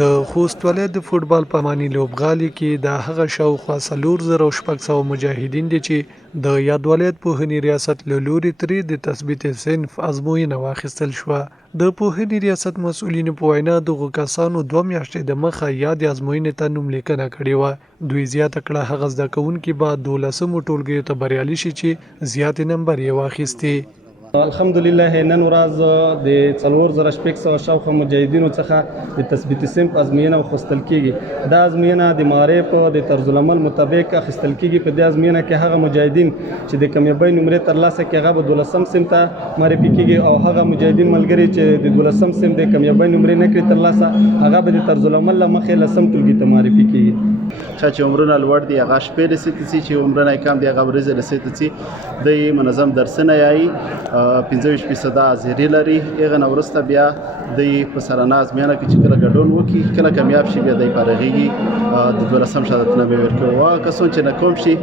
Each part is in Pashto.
د خوست ولایت د فوټبال په مانی لوبغالي کې د هغه شاوخوا 4,600 مجاهدین دي چې د یاد ولایت پوهنې ریاست له لوري ترې د تثبیت صنف ازموینه واخیستل شوه. د پوهنې ریاست مسؤلینو په وینا دغه کسانو 2 میاشتې د مخه یاد ازموینې ته نوملیکنه کړې وه. دوی زیاته کړه هغه زده کوونکي به 12مو ټولګیو ته بریالي شي چې زیات نمبر یې واخیستي. الحمدلله نن ورځ د 4,600 شاوخوا مجاهدینو څخه د تثبیت صنف ازموینه واخیستل کیږي. دا ازموینه د معرف د طرز العمل مطابق اخیستل کیږي. په دې ازموینه کې هغه مجاهدین چې د کامیابی نمرې ترلاسه کړي هغه به 12م صنف ته معرفي کیږي او هغه مجاهدین ملګري چې د 12م صنف د کامیابی نمرې نه کړي ترلاسه هغه به د طرز العمل له مخې لسم ټولګي ته معرفي کیږي. چې عمرونه لوړ دي هغه شپې رسېدي چې عمرونه کم دي هغه ورځې رسېدي د منظم درسونه یایي 25% حاضري لري. هغه نه وروسته بیا د په سرانه ازموینه کې چې کله ګډون وکړي کله کامیاب شي بیا د فارغېږي د 12م شهادتونه به ورکوي. هغه کسان چې ناکام شي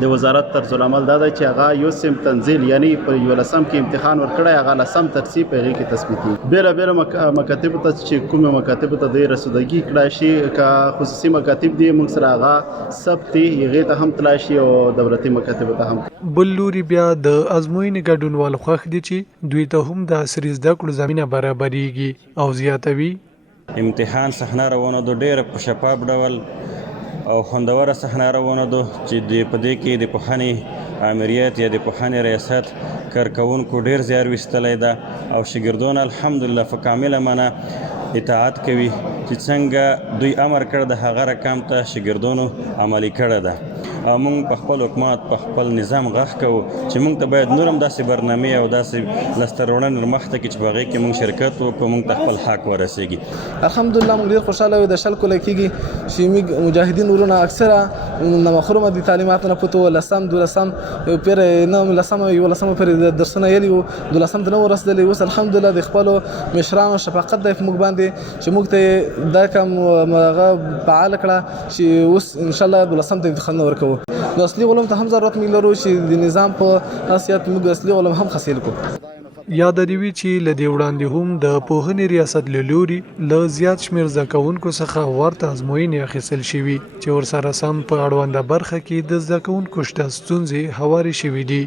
د وزارت طرز العمل دا دی چې هغه یو سم تنزیل یعنی په 11م کې امتحان ورکړی هغه لسم ترتیب په هغې کې تثبیتي بیله مکاتبو ته چې کومې مکاتبو ته د رسیدګي کړای شي که خصوصي مکاتب دي موږ سره هغه ثبت دي هغې ته هم تلای شي او دولتي مکاتبو ته هم. بل لوري بیا د ازموینې ګډونوال خوښ دي چې دوی ته هم د عصري زده کړو زمینه برابرېږي او زیاتوي. امتحان صحنه روانه ده ډېره په شفاف ډول او خوندوره صحنه روانه ده چې په دې کې د پوهنې امریت یا د پوهنې ریاست کارکوونکو ډېر زیار ویستلی ده او شاګردان الحمدلله په کامله معنا اطاعت کوي چې څنګه دوی امر کړی د هغه رقم ته شاګردانو عملي کړی ده. او موږ په خپل حکومت په خپل نظام غږ کوو چې موږ ته باید نور هم داسې برنامې او داسې لاسته راوړنې مخته کړي چې په هغې کې موږ شرکت وکړو موږ ته خپل حق ورسېږي. الحمدلله موږ ډېر خوشحاله یو د شل کله کېږي چې موږ مجاهدین ورونه اکثره محرومه دي تعلیماتو نه پته لسم 12م پرې نه لسم 11م پرې درسونه یلي وو 12م ته نه ورسېدلی. اوس الحمدلله د خپلو مشرانو شفقت دی په موږ باندې چې موږ ته دا کوم هغه فعال کړه چې اوس انشاءالله 12م ته امتحانونه ورکوو. د اصلي علوم ته هم ضرورت موږ لرو چې د نظام په حیثیت موږ اصلي علوم هم حاصل کړو. یاد دی وی چې لدی وړاندې هم د پوهنې ریاست له لوري له زیات شمیر زده کوونکو څخه ورته ازموینې اخیستل شوي چې ورسره سم په اړونده برخه کې د زده کوونکو شته ستونزې هوارې شوي دي.